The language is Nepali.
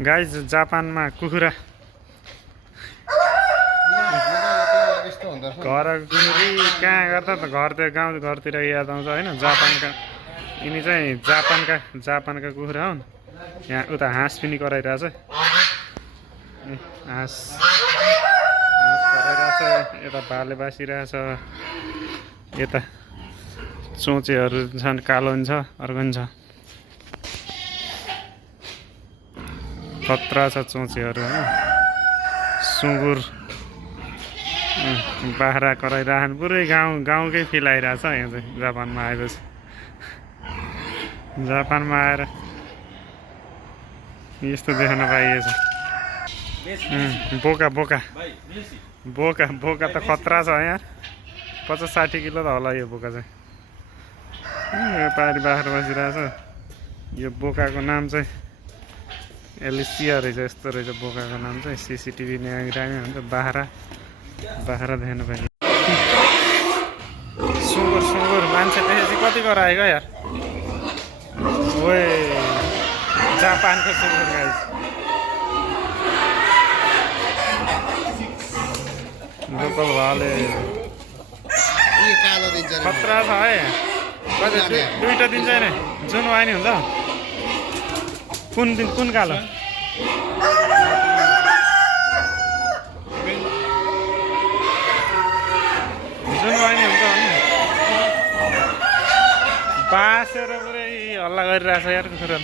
गाइज जापानमा कुखुरा घर कहाँ गर्दा त घरतिर गाउँ घरतिर याद आउँछ होइन। यिनी चाहिँ जापानका कुखुरा हुन्। यहाँ उता हाँस पनि कराइरहेछ। हाँस कराइरहेछ। यता भाले बासिरहेछ। यता चोचेहरू छन्, कालो हुन्छ, अर्को पनि छ। खतरा छ चोचेहरू होइन। सुँगुर बाख्रा कराइरहन्। पुरै गाउँकै फिल आइरहेछ यहाँ चाहिँ जापानमा आएपछि। जापानमा आएर यस्तो देख्न पाइएछ। बोका त खतरा छ यहाँ। 50-60 किलो त होला यो बोका चाहिँ। यो पारी बाख्रा बसिरहेछ। यो बोकाको नाम चाहिँ एलिसिया रहेछ। यस्तो रहेछ बोकाको नाम चाहिँ। CCTV न्यागिरामी हुन्छ। बाख्रा देख्न पाइन्छ। सुँगुर मान्छे देखेपछि कति गराएको यार। ओए जापानको सुँगुर गाइस। लोकल भाले खतरा छ है। दुईटा दिन्छ नि। जुन वाइनी हुन्छ। कुन कालो? जुन वाइनी हुन्छ भने बासेर पुरै हल्ला गरिरहेछ यार कुखुरा।